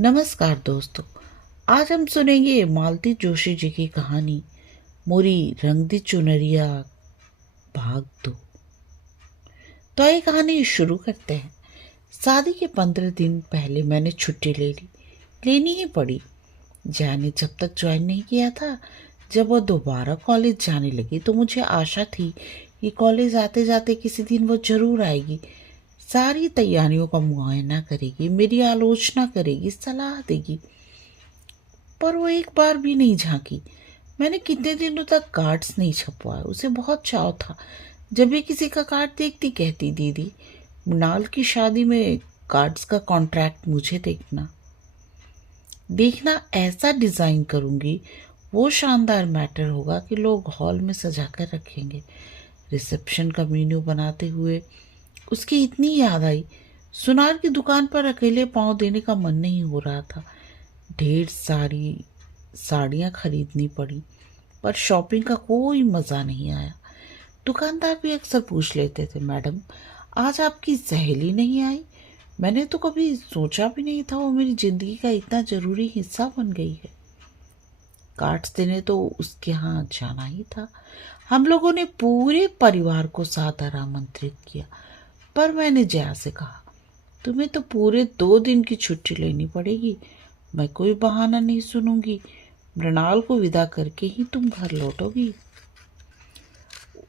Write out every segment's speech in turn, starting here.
नमस्कार दोस्तों। आज हम सुनेंगे मालती जोशी जी की कहानी मोरी रंग दी चुनरिया भाग 2। तो ये कहानी शुरू करते हैं। शादी के 15 दिन पहले मैंने छुट्टी लेनी ही पड़ी। जया ने जब तक ज्वाइन नहीं किया था, जब वो दोबारा कॉलेज जाने लगी तो मुझे आशा थी कि कॉलेज आते जाते किसी दिन वो जरूर आएगी, सारी तैयारियों का मुआयना करेगी, मेरी आलोचना करेगी, सलाह देगी। पर वो एक बार भी नहीं झांकी। मैंने कितने दिनों तक कार्ड्स नहीं छपवाए। उसे बहुत चाव था। जब भी किसी का कार्ड देखती कहती, दीदी मृणाल की शादी में कार्ड्स का कॉन्ट्रैक्ट मुझे देखना ऐसा डिज़ाइन करूंगी, वो शानदार मैटर होगा कि लोग हॉल में सजा कर रखेंगे। रिसेप्शन का मेन्यू बनाते हुए उसकी इतनी याद आई। सुनार की दुकान पर अकेले पांव देने का मन नहीं हो रहा था। ढेर सारी साड़ियाँ खरीदनी पड़ी, पर शॉपिंग का कोई मज़ा नहीं आया। दुकानदार भी अक्सर पूछ लेते थे, मैडम आज आपकी सहेली नहीं आई? मैंने तो कभी सोचा भी नहीं था वो मेरी ज़िंदगी का इतना ज़रूरी हिस्सा बन गई है। कार्ड्स देने तो उसके यहाँ जाना ही था। हम लोगों ने पूरे परिवार को सादर आमंत्रित किया, पर मैंने जया से कहा, तुम्हें तो पूरे 2 दिन की छुट्टी लेनी पड़ेगी। मैं कोई बहाना नहीं सुनूंगी। मृणाल को विदा करके ही तुम घर लौटोगी।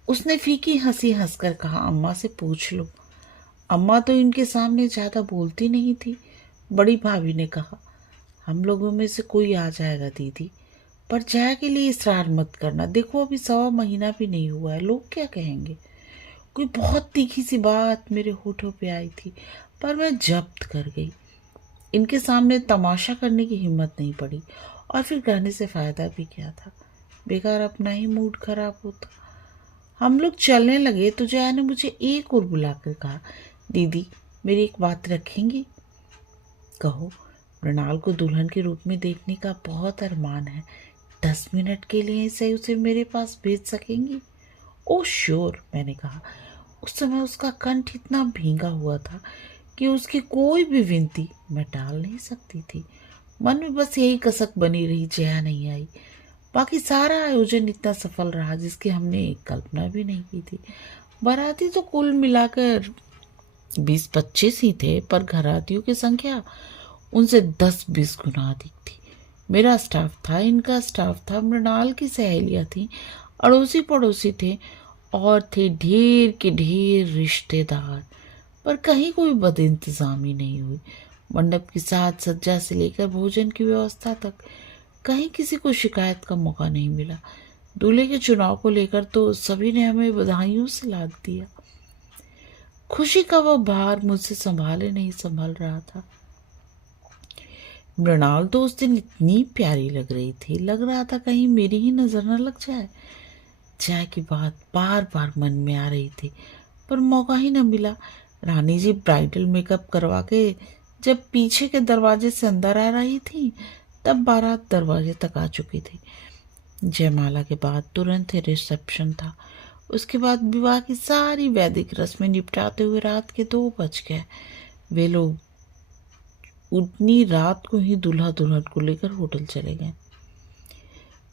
उसने फीकी हंसी हंसकर कहा, अम्मा से पूछ लो। अम्मा तो इनके सामने ज्यादा बोलती नहीं थी। बड़ी भाभी ने कहा, हम लोगों में से कोई आ जाएगा दीदी, पर जया के लिए इसरार मत करना। देखो अभी 1.25 महीना भी नहीं हुआ है, लोग क्या कहेंगे। कोई बहुत तीखी सी बात मेरे होठों पे आई थी, पर मैं जब्त कर गई। इनके सामने तमाशा करने की हिम्मत नहीं पड़ी, और फिर कहने से फायदा भी क्या था। बेकार अपना ही मूड खराब होता। हम लोग चलने लगे तो जया ने मुझे एक और बुलाकर कहा, दीदी मेरी एक बात रखेंगी? कहो। मृणाल को दुल्हन के रूप में देखने का बहुत अरमान है। 10 मिनट के लिए से उसे मेरे पास भेज सकेंगी? ओ श्योर, मैंने कहा। उस समय उसका कंठ इतना भींगा हुआ था कि उसकी कोई भी विनती मैं टाल नहीं सकती थी। मन में बस यही कसक बनी रही, जया नहीं आई। बाकी सारा आयोजन इतना सफल रहा जिसकी हमने कल्पना भी नहीं की थी। बाराती तो कुल मिलाकर 20-25 ही थे, पर घरातियों की संख्या उनसे 10-20 गुना अधिक थी। मेरा स्टाफ था, इनका स्टाफ था, मृणाल की सहेलियां थी, अड़ोसी पड़ोसी थे, और थे ढेर के ढेर रिश्तेदार। पर कहीं कोई बदइंतजामी नहीं हुई। मंडप की साज सज्जा से लेकर भोजन की व्यवस्था तक कहीं किसी को शिकायत का मौका नहीं मिला। दूल्हे के चुनाव को लेकर तो सभी ने हमें बधाइयों से लाद दिया। खुशी का वह भार मुझसे संभाले नहीं संभल रहा था। मृणाल तो उस दिन इतनी प्यारी लग रही थी, लग रहा था कहीं मेरी ही नजर न लग जाए। जया की बात बार बार मन में आ रही थी, पर मौका ही न मिला। रानी जी ब्राइडल मेकअप करवा के जब पीछे के दरवाजे से अंदर आ रही थी, तब बारात दरवाजे तक आ चुकी थी। जयमाला के बाद तुरंत ही रिसेप्शन था। उसके बाद विवाह की सारी वैदिक रस्में निपटाते हुए रात के 2 बज गए। वे लोग उतनी रात को ही दूल्हा दुल्हन को लेकर होटल चले गए।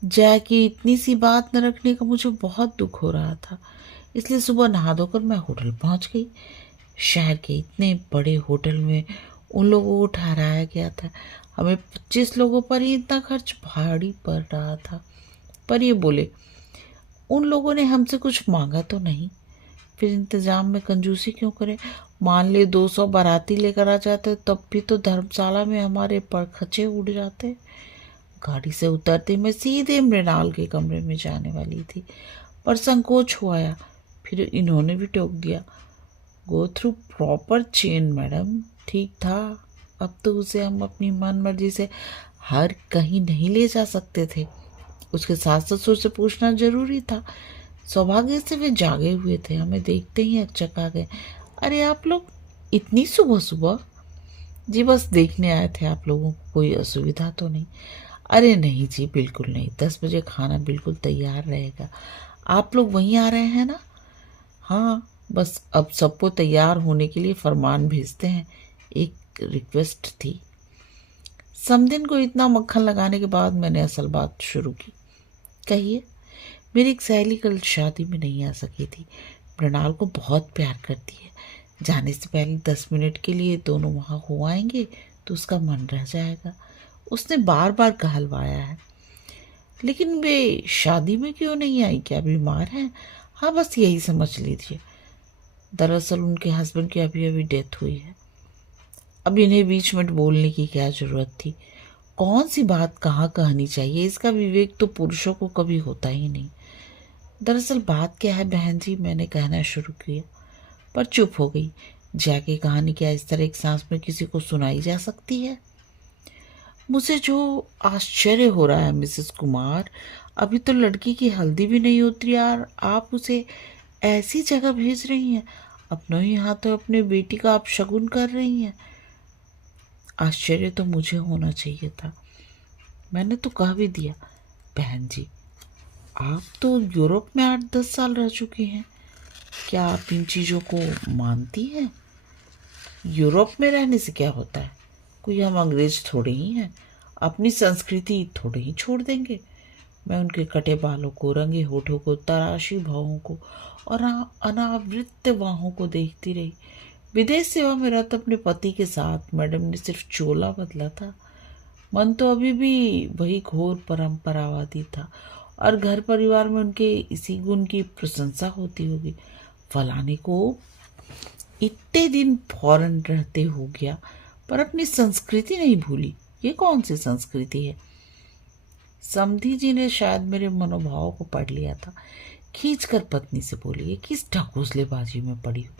जया की इतनी सी बात न रखने का मुझे बहुत दुख हो रहा था, इसलिए सुबह नहा धोकर मैं होटल पहुंच गई। शहर के इतने बड़े होटल में उन लोगों को ठहराया गया था। हमें 25 लोगों पर ही इतना खर्च भारी पड़ रहा था। पर ये बोले, उन लोगों ने हमसे कुछ मांगा तो नहीं, फिर इंतजाम में कंजूसी क्यों करें। मान ले 200 बाराती लेकर आ जाते, तब भी तो धर्मशाला में हमारे परखचे उड़ जाते। गाड़ी से उतरते मैं सीधे मृणाल के कमरे में जाने वाली थी, पर संकोच हुआ। फिर इन्होंने भी टोक दिया, go through proper chain madam. ठीक था, अब तो उसे हम अपनी मन मर्जी से हर कहीं नहीं ले जा सकते थे। उसके सास ससुर से पूछना जरूरी था। सौभाग्य से वे जागे हुए थे, हमें देखते ही अचका गए। अरे आप लोग इतनी सुबह सुबह? जी बस देखने आए थे आप लोगों को कोई असुविधा तो नहीं। अरे नहीं जी, बिल्कुल नहीं। 10 बजे खाना बिल्कुल तैयार रहेगा। आप लोग वहीं आ रहे हैं ना? हाँ, बस अब सबको तैयार होने के लिए फरमान भेजते हैं। एक रिक्वेस्ट थी। समधिन को इतना मक्खन लगाने के बाद मैंने असल बात शुरू की। कहिए। मेरी एक सहेली कल शादी में नहीं आ सकी थी। मृणाल को बहुत प्यार करती है। जाने से पहले 10 मिनट के लिए दोनों वहाँ हो आएंगे तो उसका मन रह जाएगा। उसने बार बार कहलवाया है। लेकिन वे शादी में क्यों नहीं आई? क्या बीमार हैं? हाँ, बस यही समझ लीजिए। दरअसल उनके हस्बैंड की अभी अभी डेथ हुई है। अब इन्हें बीच में बोलने की क्या जरूरत थी? कौन सी बात कहाँ कहनी चाहिए, इसका विवेक तो पुरुषों को कभी होता ही नहीं। दरअसल बात क्या है बहन जी, मैंने कहना शुरू किया पर चुप हो गई। जैकी कहानी क्या इस तरह एक सांस में किसी को सुनाई जा सकती है? मुझे जो आश्चर्य हो रहा है मिसेस कुमार, अभी तो लड़की की हल्दी भी नहीं उतरी यार, आप उसे ऐसी जगह भेज रही हैं। अपनों ही हाथों अपने बेटी का आप शगुन कर रही हैं। आश्चर्य तो मुझे होना चाहिए था। मैंने तो कह भी दिया। बहन जी, आप तो यूरोप में 8-10 साल रह चुकी हैं, क्या आप इन चीज़ों को मानती हैं? यूरोप में रहने से क्या होता है? कोई हम अंग्रेज थोड़े ही हैं, अपनी संस्कृति थोड़े ही छोड़ देंगे। मैं उनके कटे बालों को, रंगे होठों को, तराशी भावों को और अनावृत बाहों को देखती रही। विदेश सेवा में रत अपने पति के साथ मैडम ने सिर्फ चोला बदला था। मन तो अभी भी वही घोर परंपरावादी था और घर परिवार में उनके इसी गुण की प्रशंसा होती होगी। फलाने को इतने दिन फॉरेन रहते हो गया पर अपनी संस्कृति नहीं भूली। ये कौन सी संस्कृति है? समधी जी ने शायद मेरे मनोभाव को पढ़ लिया था। खींचकर पत्नी से बोली, ये किस ढकोसलेबाजी में पड़ी हो?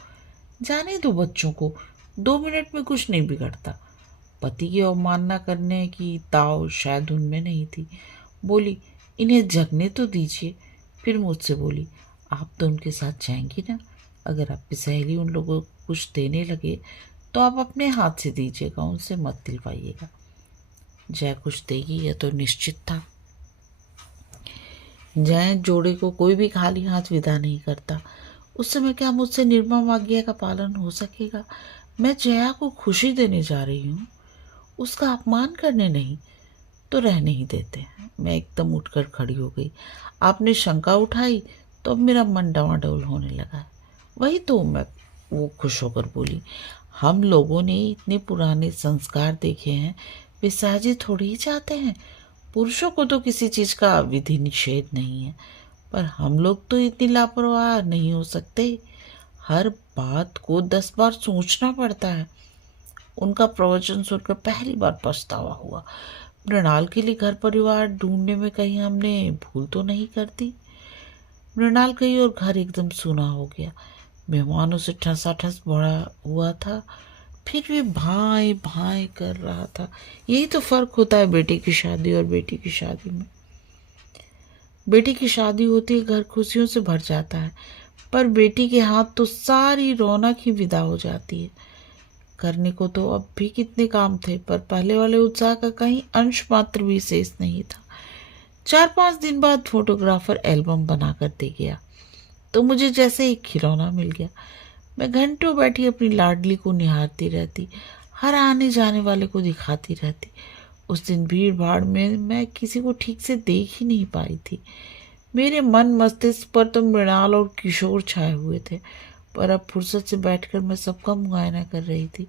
जाने दो बच्चों को, 2 मिनट में कुछ नहीं बिगड़ता। पति की अवमानना करने की ताव शायद उनमें नहीं थी। बोली, इन्हें जगने तो दीजिए। फिर मुझसे बोली, आप तो उनके साथ जाएंगी ना? अगर आपकी सहेली उन लोगों को कुछ देने लगे तो आप अपने हाथ से दीजिएगा, उनसे मत दिलवाइएगा। जय कुछ देगी यह तो निश्चित था। जय जोड़े को कोई भी खाली हाथ विदा नहीं करता। उस समय क्या मुझसे निर्मम आज्ञा का पालन हो सकेगा? मैं जया को खुशी देने जा रही हूँ, उसका अपमान करने नहीं। तो रहने ही देते हैं। मैं एकदम उठकर खड़ी हो गई। आपने शंका उठाई तो अब मेरा मन डवाडोल होने लगा है। वही तो मैं वो खुश होकर बोली, हम लोगों ने इतने पुराने संस्कार देखे हैं, वे सहजे थोड़ी ही चाहते हैं। पुरुषों को तो किसी चीज का विधि निषेध नहीं है, पर हम लोग तो इतनी लापरवाह नहीं हो सकते। हर बात को 10 बार सोचना पड़ता है। उनका प्रवचन सुनकर पहली बार पछतावा हुआ। मृणाल के लिए घर परिवार ढूंढने में कहीं हमने भूल तो नहीं कर दी? मृणाल गई और घर एकदम सूना हो गया। मेहमानों से ठसाठस भरा हुआ था, फिर भी भाई भाई कर रहा था। यही तो फर्क होता है बेटी की शादी और बेटी की शादी में। बेटी की शादी होती है, घर खुशियों से भर जाता है, पर बेटी के हाथ तो सारी रौनक ही विदा हो जाती है। करने को तो अब भी कितने काम थे, पर पहले वाले उत्साह का कहीं अंश मात्र भी शेष नहीं था। 4-5 दिन बाद फोटोग्राफर एल्बम बनाकर दे गया तो मुझे जैसे एक खिलौना मिल गया। मैं घंटों बैठी अपनी लाडली को निहारती रहती, हर आने जाने वाले को दिखाती रहती। उस दिन भीड़ भाड़ में मैं किसी को ठीक से देख ही नहीं पाई थी। मेरे मन मस्तिष्क पर तो मृणाल और किशोर छाए हुए थे, पर अब फुर्सत से बैठकर मैं सबका मुआयना कर रही थी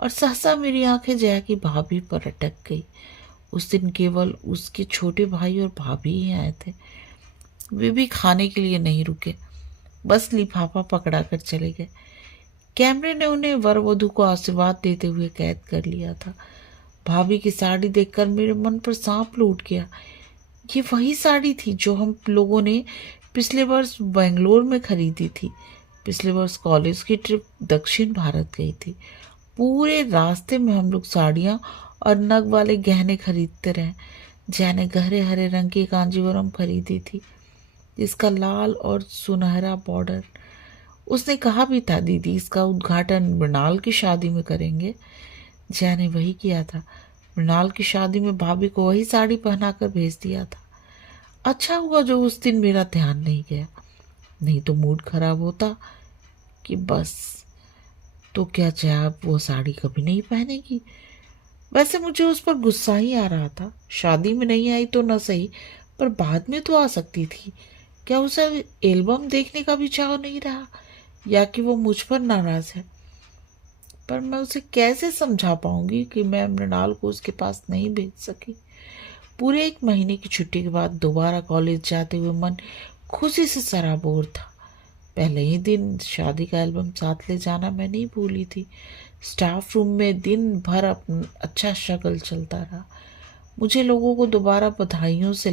और सहसा मेरी आंखें जया की भाभी पर अटक गई। उस दिन केवल उसके छोटे भाई और भाभी ही आए थे। वे भी खाने के लिए नहीं रुके, बस लिफाफा पकड़ा कर चले गए। कैमरे ने उन्हें वर वधू को आशीर्वाद देते हुए कैद कर लिया था। भाभी की साड़ी देखकर मेरे मन पर सांप लूट गया। ये वही साड़ी थी जो हम लोगों ने पिछले वर्ष बेंगलोर में खरीदी थी। पिछले वर्ष कॉलेज की ट्रिप दक्षिण भारत गई थी। पूरे रास्ते में हम लोग साड़ियाँ और नग वाले गहने खरीदते रहे। जैने गहरे हरे रंग की कांजीवरम खरीदी थी, जिसका लाल और सुनहरा बॉर्डर। उसने कहा भी था, दीदी इसका उद्घाटन मृणाल की शादी में करेंगे। जया ने वही किया था। मृणाल की शादी में भाभी को वही साड़ी पहनाकर भेज दिया था। अच्छा हुआ जो उस दिन मेरा ध्यान नहीं गया, नहीं तो मूड खराब होता कि बस तो क्या जया वो साड़ी कभी नहीं पहनेगी। वैसे मुझे उस पर गुस्सा ही आ रहा था। शादी में नहीं आई तो न सही, पर बाद में तो आ सकती थी। क्या उसे एल्बम देखने का भी चाव नहीं रहा, या कि वो मुझ पर नाराज है? पर मैं उसे कैसे समझा पाऊंगी कि मैं मृणाल को उसके पास नहीं भेज सकी। पूरे 1 महीने की छुट्टी के बाद दोबारा कॉलेज जाते हुए मन खुशी से सराबोर था। पहले ही दिन शादी का एल्बम साथ ले जाना मैं नहीं भूली थी। स्टाफ रूम में दिन भर अच्छा शक्ल चलता रहा। मुझे लोगों को दोबारा बधाइयों से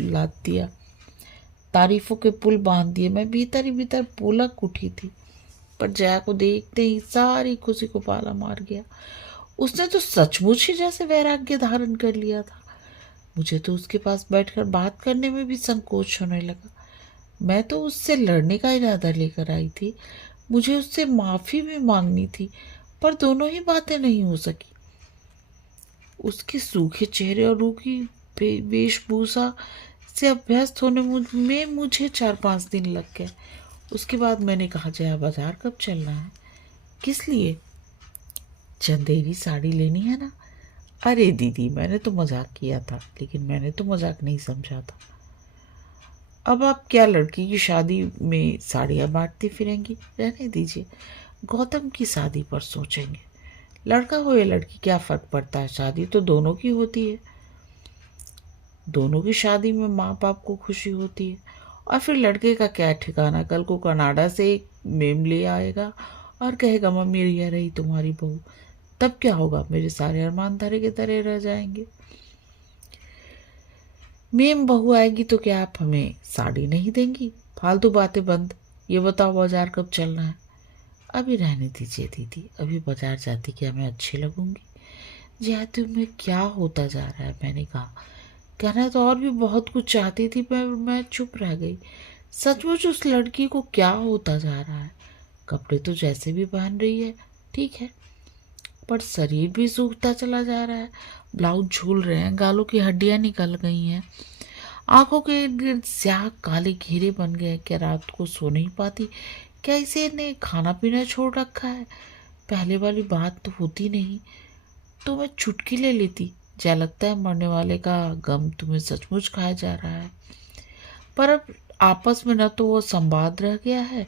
लाद दिया, तारीफों के पुल बांध दिए। मैं भीतर ही भीतर पुलक उठी थी, पर जया को देखते ही सारी खुशी को पाला मार गया। उसने तो सचमुच ही जैसे वैराग्य धारण कर लिया था। मुझे तो उसके पास बैठकर बात करने में भी संकोच होने लगा। मैं तो उससे लड़ने का इरादा लेकर आई थी। मुझे उससे माफी भी मांगनी थी, पर दोनों ही बातें नहीं हो सकी। उसके सूखे चेहरे और रूखी वेशभूषा से अभ्यस्त होने में मुझे 4-5 दिन लग गए। उसके बाद मैंने कहा, जया बाजार कब चलना है? किस लिए? चंदेरी साड़ी लेनी है ना? अरे दीदी, मैंने तो मजाक किया था, लेकिन मैंने तो मजाक नहीं समझा था। अब आप क्या लड़की की शादी में साड़ियाँ बांटती फिरेंगी? रहने दीजिए, गौतम की शादी पर सोचेंगे। लड़का हो या लड़की, क्या फर्क पड़ता है? शादी तो दोनों की होती है। दोनों की शादी में माँ बाप को खुशी होती है। और फिर लड़के का क्या ठिकाना, कल को कनाडा से एक मेम ले आएगा और कहेगा, मम्मी यह रही तुम्हारी बहू। तब क्या होगा? मेरे सारे अरमान धरे के धरे रह जाएंगे। मेम बहू आएगी तो क्या आप हमें साड़ी नहीं देंगी? फालतू बातें बंद। ये बताओ, बाजार कब चलना है? अभी रहने दीजिए दीदी, अभी बाजार जाती क्या मैं अच्छी लगूंगी? जया, तुम्हें क्या होता जा रहा है? मैंने कहा। कहना तो और भी बहुत कुछ चाहती थी, पर मैं चुप रह गई। सचमुच उस लड़की को क्या होता जा रहा है? कपड़े तो जैसे भी पहन रही है ठीक है, पर शरीर भी सूखता चला जा रहा है। ब्लाउज झूल रहे हैं, गालों की हड्डियां निकल गई हैं, आंखों के इर्द गिर्द स्याह काले घेरे बन गए। क्या रात को सो नहीं पाती? क्या इसे ने खाना पीना छोड़ रखा है? पहले वाली बात तो होती नहीं तो मैं चुटकी ले लेती। क्या लगता है मरने वाले का गम तुम्हें सचमुच खाया जा रहा है? पर अब आपस में न तो वो संवाद रह गया है,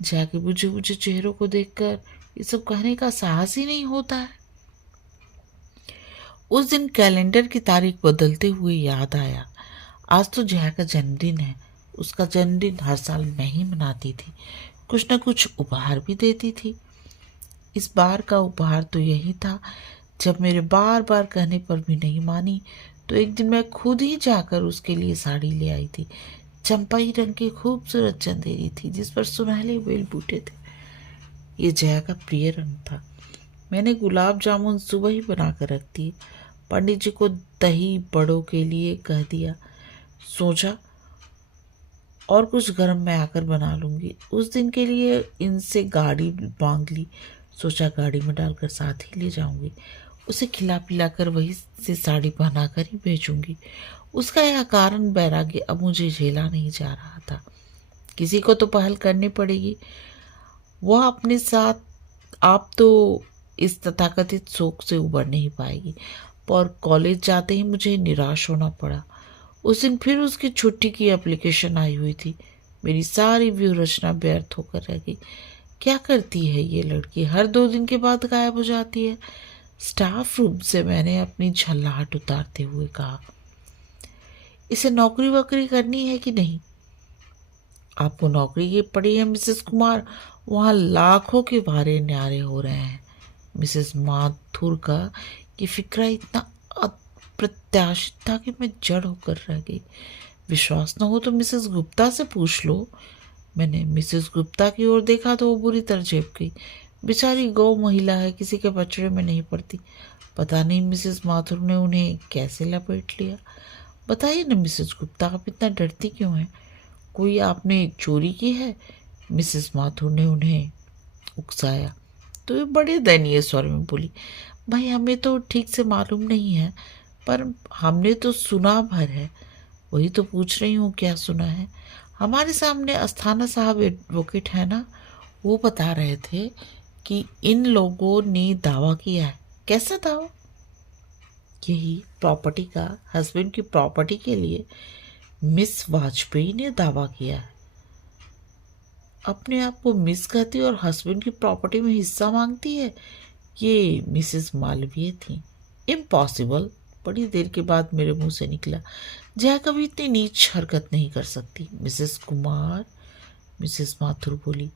जाके बुझे बुझे चेहरों को देखकर ये सब कहने का साहस ही नहीं होता है। उस दिन कैलेंडर की तारीख बदलते हुए याद आया, आज तो जया का जन्मदिन है। उसका जन्मदिन हर साल मैं ही मनाती थी, कुछ न कुछ उपहार भी देती थी। इस बार का उपहार तो यही था। जब मेरे बार बार कहने पर भी नहीं मानी, तो एक दिन मैं खुद ही जाकर उसके लिए साड़ी ले आई थी। चंपाई रंग की खूबसूरत चंदेरी थी, जिस पर सुनहले बेल बूटे थे। ये जया का प्रिय रंग था। मैंने गुलाब जामुन सुबह ही बना कर रख दिए। पंडित जी को दही बड़ों के लिए कह दिया। सोचा और कुछ गर्म मैं आकर बना लूंगी। उस दिन के लिए इनसे गाड़ी मांग ली। सोचा गाड़ी में डालकर साथ ही ले जाऊंगी। उसे खिला पिला कर वही से साड़ी पहना कर ही भेजूंगी। उसका यह कारण वैराग्य अब मुझे झेला नहीं जा रहा था। किसी को तो पहल करनी पड़ेगी। वह अपने साथ आप तो इस तथाकथित शोक से उबर नहीं पाएगी। और कॉलेज जाते ही मुझे निराश होना पड़ा। उस दिन फिर उसकी छुट्टी की एप्लीकेशन आई हुई थी। मेरी सारी व्यूह रचना व्यर्थ होकर रह गई। क्या करती है ये लड़की? हर 2 दिन के बाद गायब हो जाती है। स्टाफ रूम से मैंने अपनी झल्लाहट उतारते हुए कहा, इसे नौकरी वोकरी करनी है कि नहीं? आपको नौकरी की पड़ी है मिसेस कुमार, वहाँ लाखों के भारे न्यारे हो रहे हैं। मिसेस माथुर का ये फिक्रा इतना अप्रत्याशित था कि मैं जड़ होकर रह गई। विश्वास न हो तो मिसेस गुप्ता से पूछ लो। मैंने मिसेस गुप्ता की ओर देखा तो वो बुरी तरह झेप गई। बेचारी गौ महिला है, किसी के पचड़े में नहीं पड़ती। पता नहीं मिसेस माथुर ने उन्हें कैसे लपेट लिया। बताइए न मिसेस गुप्ता, आप इतना डरती क्यों हैं? कोई आपने चोरी की है? मिसेस माथुर ने उन्हें उकसाया तो वे बड़े दयनीय स्वर में बोली, भाई हमें तो ठीक से मालूम नहीं है, पर हमने तो सुना भर है। वही तो पूछ रही हूँ, क्या सुना है? हमारे सामने अस्थाना साहब एडवोकेट है ना, वो बता रहे थे कि इन लोगों ने दावा किया है। कैसा दावा? यही प्रॉपर्टी का, हस्बैंड की प्रॉपर्टी के लिए मिस वाजपेयी ने दावा किया है। अपने आप को मिस कहती और हस्बैंड की प्रॉपर्टी में हिस्सा मांगती है। ये मिसेस मालवीय थी। इम्पॉसिबल। बड़ी देर के बाद मेरे मुंह से निकला, जया कभी इतनी नीच हरकत नहीं कर सकती। मिसेस कुमार, मिसेस माथुर बोली,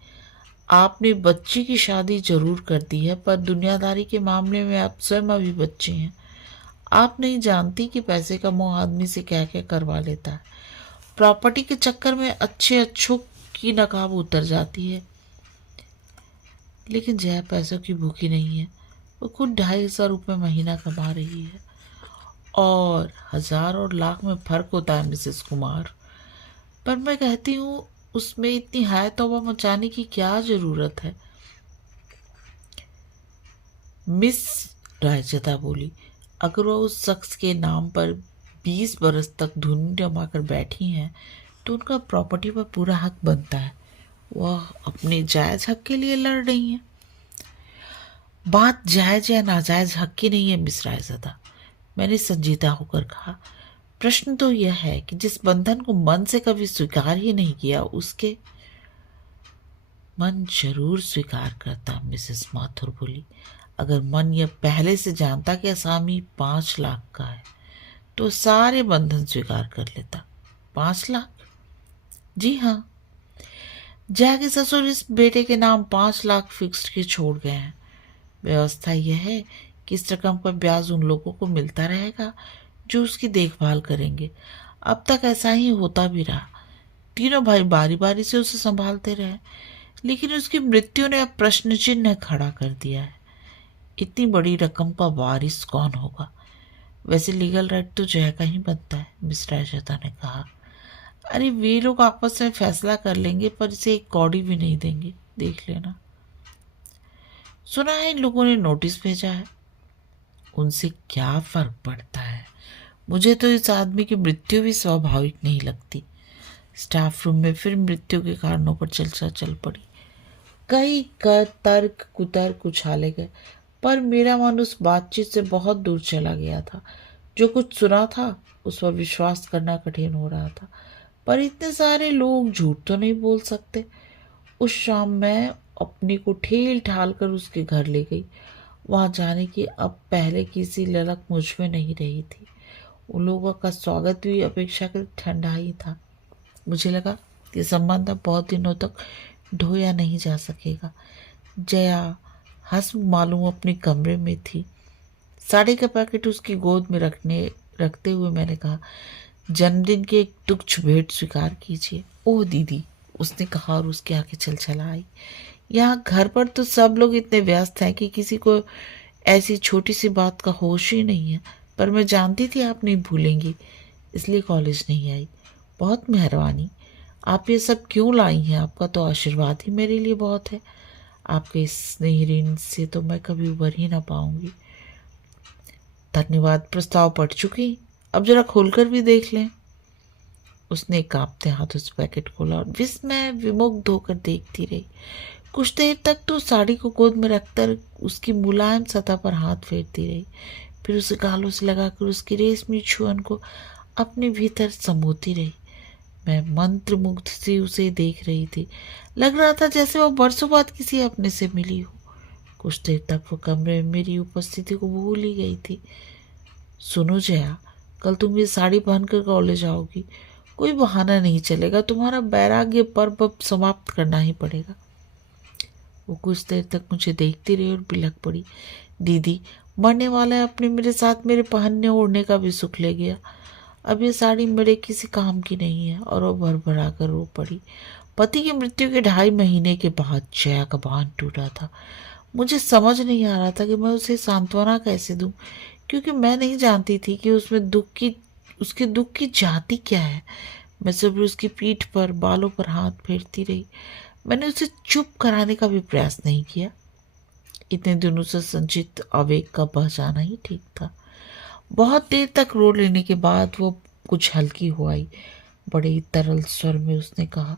आपने बच्ची की शादी जरूर कर दी है, पर दुनियादारी के मामले में आप स्वयं अभी बच्चे हैं। आप नहीं जानती कि पैसे का मोह आदमी से क्या क्या करवा लेता है। प्रॉपर्टी के चक्कर में अच्छे अच्छों की नकाब उतर जाती है। लेकिन जया पैसों की भूखी नहीं है। वो खुद 2,500 रुपये महीना कमा रही है। और 1,000 और लाख में फर्क होता है मिसेस कुमार। पर मैं कहती हूँ उसमें इतनी हाय तौबा मचाने की क्या जरूरत है। मिस रायचदा बोली, अगर वो उस शख्स के नाम पर 20 बरस तक धुन जमा कर बैठी हैं तो उनका प्रॉपर्टी पर पूरा हक बनता है। वह अपने जायज हक के लिए लड़ रही हैं। बात जायज या नाजायज हक की नहीं है मिस रायज़दा, मैंने संजीदा होकर कहा। प्रश्न तो यह है कि जिस बंधन को मन से कभी स्वीकार ही नहीं किया, उसके मन जरूर स्वीकार करता। मिसेस माथुर बोली, अगर मन यह पहले से जानता कि असामी 5 लाख का है तो सारे बंधन स्वीकार कर लेता। 5 लाख? जी हाँ। जया के ससुर इस बेटे के नाम 5 लाख फिक्स्ड के छोड़ गए हैं। व्यवस्था यह है कि इस रकम का ब्याज उन लोगों को मिलता रहेगा जो उसकी देखभाल करेंगे। अब तक ऐसा ही होता भी रहा। तीनों भाई बारी बारी से उसे संभालते रहे, लेकिन उसकी मृत्यु ने अब प्रश्न चिन्ह खड़ा कर दिया है। इतनी बड़ी रकम का वारिस कौन होगा? वैसे लीगल राइट तो जया का ही बनता है, मिस रायचदा ने कहा। अरे वे लोग आपस में फैसला कर लेंगे, पर इसे एक कौड़ी भी नहीं देंगे, देख लेना। सुना है इन लोगों ने नोटिस भेजा है। उनसे क्या फर्क पड़ता है? मुझे तो इस आदमी की मृत्यु भी स्वाभाविक नहीं लगती। स्टाफ रूम में फिर मृत्यु के कारणों पर चर्चा चल पड़ी। कई तर्क कुतर्क उछाले गए, पर मेरा मन उस बातचीत से बहुत दूर चला गया था। जो कुछ सुना था उस पर विश्वास करना कठिन हो रहा था, पर इतने सारे लोग झूठ तो नहीं बोल सकते। उस शाम मैं अपने को ठेल ठाल कर उसके घर ले गई। वहां जाने की अब पहले किसी ललक मुझ में नहीं रही थी। उन लोगों का स्वागत भी अपेक्षाकृत ठंडा ही था। मुझे लगा कि संबंध अब बहुत दिनों तक ढोया नहीं जा सकेगा। जया हंस मालूम अपने कमरे में थी। साड़ी का पैकेट उसकी गोद में रखते हुए मैंने कहा, जन्मदिन की एक तुच्छ भेंट स्वीकार कीजिए। ओह दीदी, उसने कहा और उसके आंखें छलछला आई। यहाँ घर पर तो सब लोग इतने व्यस्त हैं कि किसी को ऐसी छोटी सी बात का होश ही नहीं है। पर मैं जानती थी आप नहीं भूलेंगी, इसलिए कॉलेज नहीं आई। बहुत मेहरबानी। आप ये सब क्यों लाई हैं? आपका तो आशीर्वाद ही मेरे लिए बहुत है। आपके इस स्नेह ऋण से तो मैं कभी उबर ही ना पाऊंगी। धन्यवाद। प्रस्ताव पढ़ चुकी, अब जरा खोलकर भी देख लें। उसने कांपते हाथ उस पैकेट खोला और विस्मय विमुग्ध होकर देखती रही। कुछ देर तक तो साड़ी को गोद में रखकर उसकी मुलायम सतह पर हाथ फेरती रही, फिर उसे गालों से लगाकर उसकी रेशमी छुअन को अपने भीतर समोती रही। मैं मंत्र मुग्ध से उसे देख रही थी। लग रहा था जैसे वो बरसों बाद किसी अपने से मिली हो। कुछ देर तक वो कमरे में मेरी उपस्थिति को भूल ही गई थी। सुनो जया, कल तुम ये साड़ी पहनकर कॉलेज आओगी। कोई बहाना नहीं चलेगा, तुम्हारा वैराग्य पर्व अब समाप्त करना ही पड़ेगा। वो कुछ देर तक मुझे देखती रही और बिलख पड़ी। दीदी, मरने वाला है अपने मेरे साथ मेरे पहनने ओढ़ने का भी सुख ले गया। अब ये साड़ी मेरे किसी काम की नहीं है। और वो भरभरा कर रो पड़ी। पति की मृत्यु के 2.5 महीने के बाद जया का बांध टूटा था। मुझे समझ नहीं आ रहा था कि मैं उसे सांत्वना कैसे दूं, क्योंकि मैं नहीं जानती थी कि उसके दुख की जाति क्या है। मैं सिर्फ उसकी पीठ पर बालों पर हाथ फेरती रही। मैंने उसे चुप कराने का भी प्रयास नहीं किया। इतने दिनों से संचित आवेग का बह जाना ही ठीक था। बहुत देर तक रो लेने के बाद वो कुछ हल्की हो आई। बड़े ही तरल स्वर में उसने कहा,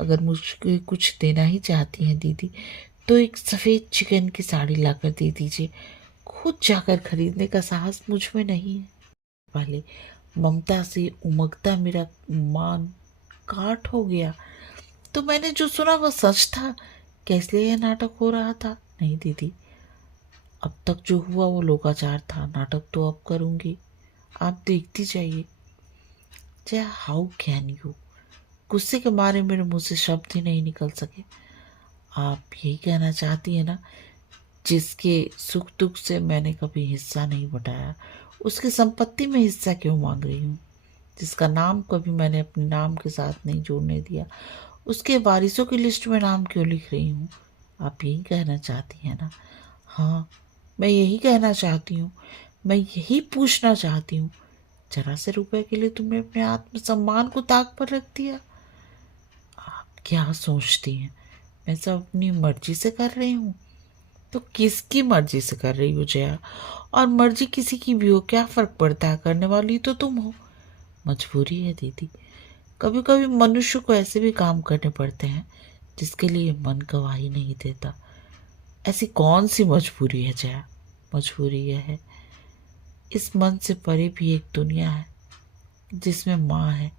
अगर मुझको कुछ देना ही चाहती हैं दीदी, तो एक सफ़ेद चिकन की साड़ी लाकर दे दीजिए। खुद जाकर खरीदने का साहस मुझ में नहीं है। पहले ममता से उमगता मेरा मान काट हो गया। तो मैंने जो सुना वह सच था? कैसे यह नाटक हो रहा था? नहीं दीदी, अब तक जो हुआ वो लोकाचार था, नाटक तो अब करूंगी। आप देखती जाइए। Jaya, how can you? गुस्से के मारे मेरे मुंह से शब्द ही नहीं निकल सके। आप यही कहना चाहती है ना, जिसके सुख दुख से मैंने कभी हिस्सा नहीं बटाया, उसकी संपत्ति में हिस्सा क्यों मांग रही हूँ? जिसका नाम कभी मैंने अपने नाम के साथ नहीं जोड़ने दिया, उसके वारिसों की लिस्ट में नाम क्यों लिख रही हूँ? आप यही कहना चाहती हैं ना? हाँ, मैं यही कहना चाहती हूँ। मैं यही पूछना चाहती हूँ, जरा से रुपए के लिए तुमने अपने आत्मसम्मान को ताक पर रख दिया। आप क्या सोचती हैं, मैं सब अपनी मर्जी से कर रही हूँ? तो किसकी मर्जी से कर रही हो जया? और मर्जी किसी की भी हो, क्या फर्क पड़ता है? करने वाली तो तुम हो। मजबूरी है दीदी, कभी कभी मनुष्य को ऐसे भी काम करने पड़ते हैं जिसके लिए मन गवाही नहीं देता। ऐसी कौन सी मजबूरी है जया? मजबूरी यह है, इस मन से परे भी एक दुनिया है जिसमें माँ है,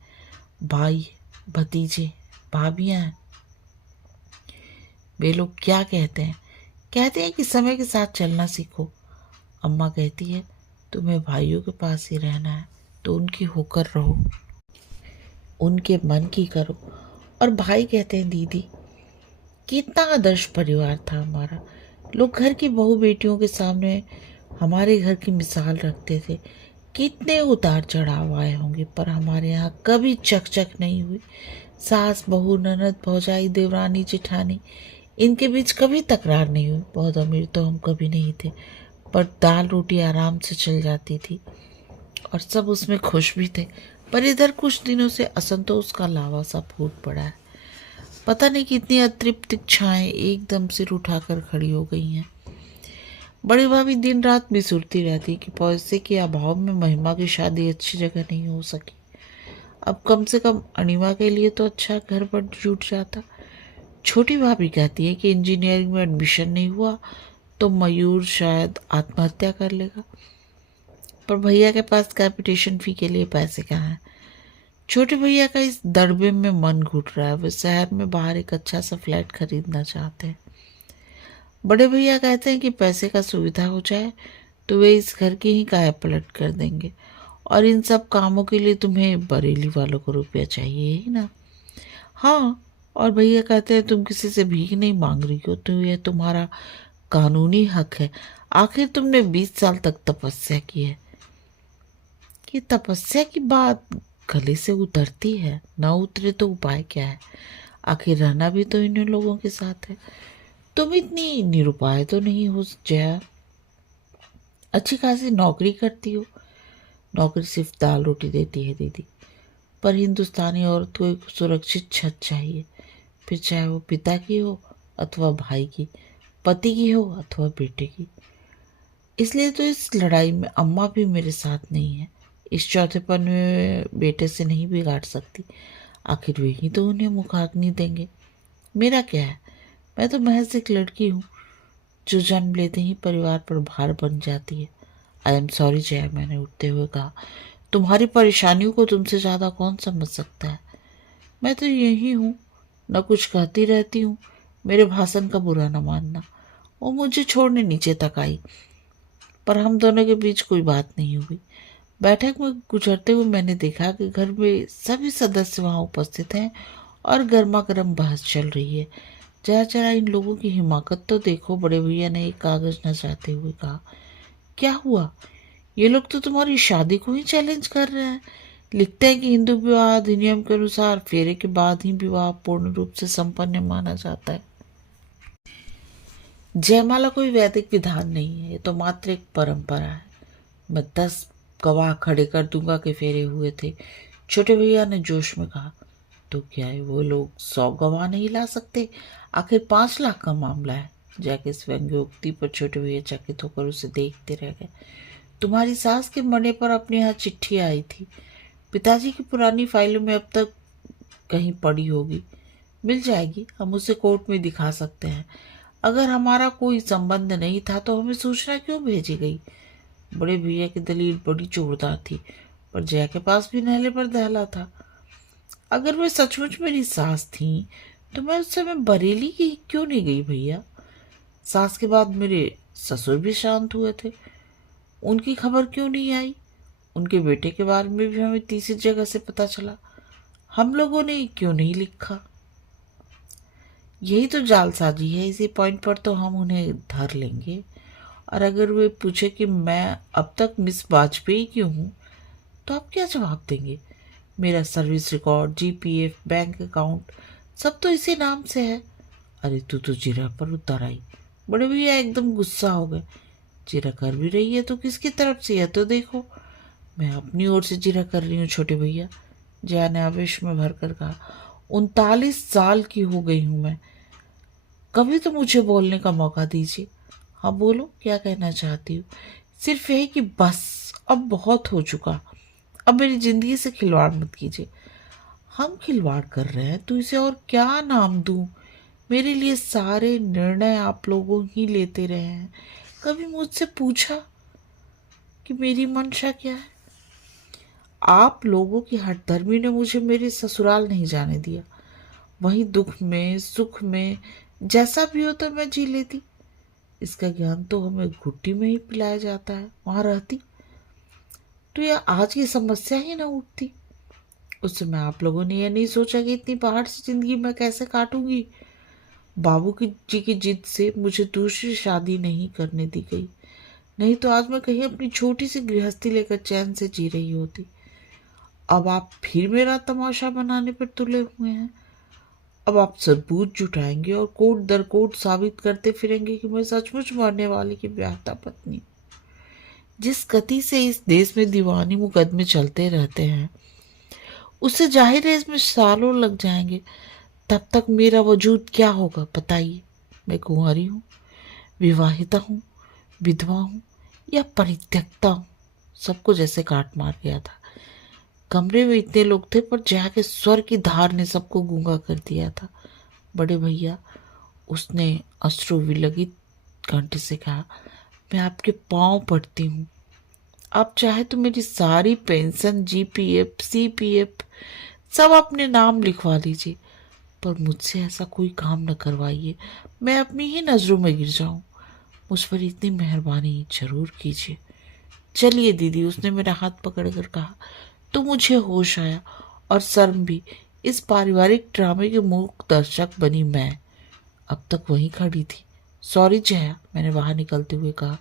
भाई, भतीजे, भाभियाँ हैं। वे लोग क्या कहते हैं? कहते हैं कि समय के साथ चलना सीखो। अम्मा कहती है तुम्हें भाइयों के पास ही रहना है तो उनकी होकर रहो, उनके मन की करो। और भाई कहते हैं दीदी, कितना आदर्श परिवार था हमारा। लोग घर की बहू बेटियों के सामने हमारे घर की मिसाल रखते थे। कितने उतार चढ़ाव आए होंगे, पर हमारे यहाँ कभी चकचक नहीं हुई। सास बहू, ननद भौजाई, देवरानी जेठानी, इनके बीच कभी तकरार नहीं हुई। बहुत अमीर तो हम कभी नहीं थे, पर दाल रोटी आराम से चल जाती थी और सब उसमें खुश भी थे। पर इधर कुछ दिनों से असंतोष का लावा सा फूट पड़ा है। पता नहीं कितनी अतृप्त इच्छाएं एकदम सिर उठाकर खड़ी हो गई हैं। बड़ी भाभी दिन रात बिसुरती रहती कि पैसे के अभाव में महिमा की शादी अच्छी जगह नहीं हो सकी। अब कम से कम अणिमा के लिए तो अच्छा घर पर जुट जाता। छोटी भाभी कहती है कि इंजीनियरिंग में एडमिशन नहीं हुआ तो मयूर शायद आत्महत्या कर लेगा, पर भैया के पास कैपिटेशन फी के लिए पैसे कहाँ हैं। छोटे भैया का इस दड़बे में मन घुट रहा है। वे शहर में बाहर एक अच्छा सा फ्लैट खरीदना चाहते हैं। बड़े भैया कहते हैं कि पैसे का सुविधा हो जाए तो वे इस घर की ही काया पलट कर देंगे, और इन सब कामों के लिए तुम्हें बरेली वालों को रुपया चाहिए ही ना। हाँ, और भैया कहते हैं तुम किसी से भीख नहीं मांग रही हो, तो यह तुम्हारा कानूनी हक है। आखिर तुमने 20 साल तक तपस्या की है। ये तपस्या की बात गले से उतरती है, ना उतरे तो उपाय क्या है? आखिर रहना भी तो इन लोगों के साथ है। तुम इतनी निरुपाय तो नहीं हो जया। अच्छी खासी नौकरी करती हो। नौकरी सिर्फ दाल रोटी देती है दीदी, पर हिंदुस्तानी औरत को एक सुरक्षित छत चाहिए, फिर चाहे वो पिता की हो अथवा भाई की, पति की हो अथवा बेटे की। इसलिए तो इस लड़ाई में अम्मा भी मेरे साथ नहीं है। इस चौथेपन में बेटे से नहीं बिगाड़ सकती। आखिर वे ही तो उन्हें मुखाग्नि देंगे। मेरा क्या है, मैं तो महज एक लड़की हूँ जो जन्म लेते ही परिवार पर भार बन जाती है। आई एम सॉरी जया, मैंने उठते हुए कहा। तुम्हारी परेशानियों को तुमसे ज़्यादा कौन समझ सकता है? मैं तो यही हूँ, न कुछ कहती रहती हूँ। मेरे भाषण का बुरा न मानना। वो मुझे छोड़ने नीचे तक आई, पर हम दोनों के बीच कोई बात नहीं हुई। बैठक में गुजरते हुए मैंने देखा कि घर में सभी सदस्य वहाँ उपस्थित हैं और गर्मा गर्म बहस चल रही है। जरा जरा इन लोगों की हिमाकत तो देखो, बड़े भैया ने एक कागज नचाते हुए कहा। क्या हुआ? ये लोग तो तुम्हारी शादी को ही चैलेंज कर रहे हैं। लिखते हैं कि हिंदू विवाह अधिनियम के अनुसार फेरे के बाद ही विवाह पूर्ण रूप से संपन्न माना जाता है। जयमाला कोई वैदिक विधान नहीं है, ये तो मात्र एक परंपरा है। मैं 10 गवाह खड़े कर दूंगा कि फेरे हुए थे, छोटे भैया ने जोश में कहा। तो क्या है, वो लोग 100 गवाह नहीं ला सकते? आखिर 5 लाख का मामला है। जैक इस व्यंग्योक्ति पर छोटे भैया चकित होकर उसे देखते रह गए। तुम्हारी सास के मरने पर अपने यहाँ चिट्ठी आई थी। पिताजी की पुरानी फाइलों में अब तक कहीं पड़ी होगी, मिल जाएगी। हम उसे कोर्ट में दिखा सकते हैं। अगर हमारा कोई संबंध नहीं था तो हमें सूचना क्यों भेजी गई? बड़े भैया की दलील बड़ी जोरदार थी, पर जया के पास भी नहले पर दहला था। अगर वे सचमुच मेरी सास थी तो मैं उस समय बरेली की क्यों नहीं गई भैया? सास के बाद मेरे ससुर भी शांत हुए थे, उनकी खबर क्यों नहीं आई? उनके बेटे के बारे में भी हमें तीसरी जगह से पता चला, हम लोगों ने क्यों नहीं लिखा? यही तो जालसाजी है, इसी पॉइंट पर तो हम उन्हें धर लेंगे। और अगर वे पूछे कि मैं अब तक मिस वाजपेयी क्यों हूँ, तो आप क्या जवाब देंगे? मेरा service record, GPF, bank account सब तो इसी नाम से है। अरे तू तो जीरा पर उतर आई। बड़े भैया एकदम गुस्सा हो गए। जीरा कर भी रही है तो किसकी तरफ से है तो देखो। मैं अपनी ओर से जीरा कर रही हूँ छोटे भैया, जया ने आवेश में भरकर कहा। 39 साल की हो गई हूँ मैं, कभी तो मुझे बोलने का मौका दीजिए। हाँ बोलो, क्या कहना चाहती हूँ? सिर्फ यही कि बस अब बहुत हो चुका, अब मेरी जिंदगी से खिलवाड़ मत कीजिए। हम खिलवाड़ कर रहे हैं तो इसे और क्या नाम दूं? मेरे लिए सारे निर्णय आप लोगों ही लेते रहे हैं। कभी मुझसे पूछा कि मेरी मंशा क्या है? आप लोगों की हठधर्मी ने मुझे मेरे ससुराल नहीं जाने दिया। वहीं दुख में सुख में जैसा भी होता मैं जी लेती। इसका ज्ञान तो हमें घुट्टी में ही पिलाया जाता है। वहां रहती तो यह आज की समस्या ही ना उठती। उस समय आप लोगों ने यह नहीं सोचा कि इतनी पहाड़ से जिंदगी मैं कैसे काटूंगी। बाबू की जी की जिद से मुझे दूसरी शादी नहीं करने दी गई, नहीं तो आज मैं कहीं अपनी छोटी सी गृहस्थी लेकर चैन से जी रही होती। अब आप फिर मेरा तमाशा बनाने पर तुले हुए हैं। अब आप सबूत जुटाएंगे और कोर्ट दर कोर्ट साबित करते फिरेंगे कि मैं सचमुच मरने वाली की ब्याहता पत्नी। जिस गति से इस देश में दीवानी मुकदमे चलते रहते हैं, उससे जाहिर है इसमें सालों लग जाएंगे। तब तक मेरा वजूद क्या होगा बताइए? मैं कुंवारी हूँ, विवाहिता हूँ, विधवा हूँ या परित्यक्ता हूँ? सबको जैसे काट मार गया था। कमरे में इतने लोग थे पर जया के स्वर की धार ने सबको गूंगा कर दिया था। बड़े भैया, उसने अश्रु विलगित कंठ से कहा, मैं आपके पांव पड़ती हूँ। आप चाहे तो मेरी सारी पेंशन, जीपीएफ, सीपीएफ सब अपने नाम लिखवा लीजिए, पर मुझसे ऐसा कोई काम न करवाइए, मैं अपनी ही नजरों में गिर जाऊं। मुझ पर इतनी मेहरबानी जरूर कीजिए। चलिए दीदी, उसने मेरा हाथ पकड़कर कहा। तो मुझे होश आया और शर्म भी। इस पारिवारिक ड्रामे के मूक दर्शक बनी मैं। अब तक वहीं खड़ी थी। सॉरी जया, मैंने बाहर निकलते हुए कहा,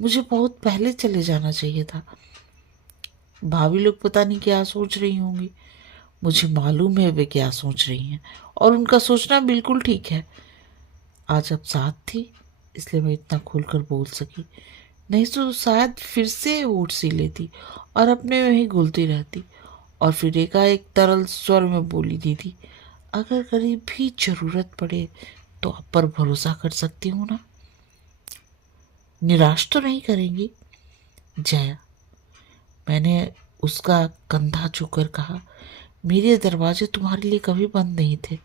मुझे बहुत पहले चले जाना चाहिए था। भाभी लोग पता नहीं क्या सोच रही होंगी। मुझे मालूम है वे क्या सोच रही हैं, और उनका सोचना बिल्कुल ठीक है। आज अब साथ थी इसलिए मैं इतना खुलकर बोल सकी, नहीं तो शायद फिर से होठ सी लेती और अपने में ही घुलती रहती। और फिर एकाएक तरल स्वर में बोली, दीदी अगर कभी भी जरूरत पड़े तो आप पर भरोसा कर सकती हूँ ना? निराश तो नहीं करेंगी? जया, मैंने उसका कंधा छूकर कहा, मेरे दरवाजे तुम्हारे लिए कभी बंद नहीं थे।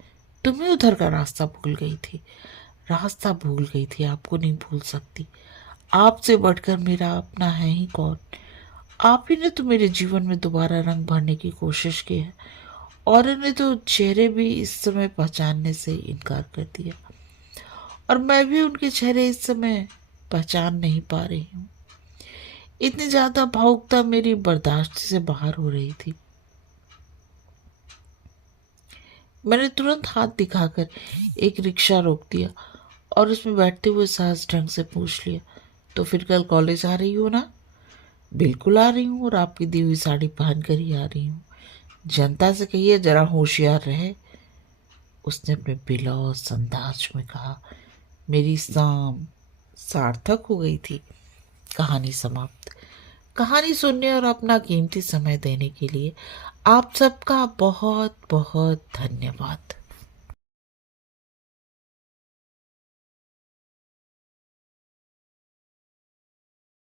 तुम ही उधर का रास्ता भूल गई थी। रास्ता भूल गई थी, आपको नहीं भूल सकती। आपसे बढ़कर मेरा अपना है ही कौन? आप ही ने तो मेरे जीवन में दोबारा रंग भरने की कोशिश की है, और ने तो चेहरे भी इस समय पहचानने से इनकार कर दिया, और मैं भी उनके चेहरे इस समय पहचान नहीं पा रही हूँ। इतनी ज्यादा भावुकता मेरी बर्दाश्त से बाहर हो रही थी। मैंने तुरंत हाथ दिखाकर एक रिक्शा रोक दिया और उसमें बैठते हुए सहज ढंग से पूछ लिया, तो फिर कल कॉलेज आ रही हो ना? बिल्कुल आ रही हूँ, और आपकी दी हुई साड़ी पहन कर ही आ रही हूँ। जनता से कहिए जरा होशियार रहे, उसने अपने बिलौस अंदाज में कहा। मेरी शाम सार्थक हो गई थी। कहानी समाप्त। कहानी सुनने और अपना कीमती समय देने के लिए आप सबका बहुत बहुत धन्यवाद।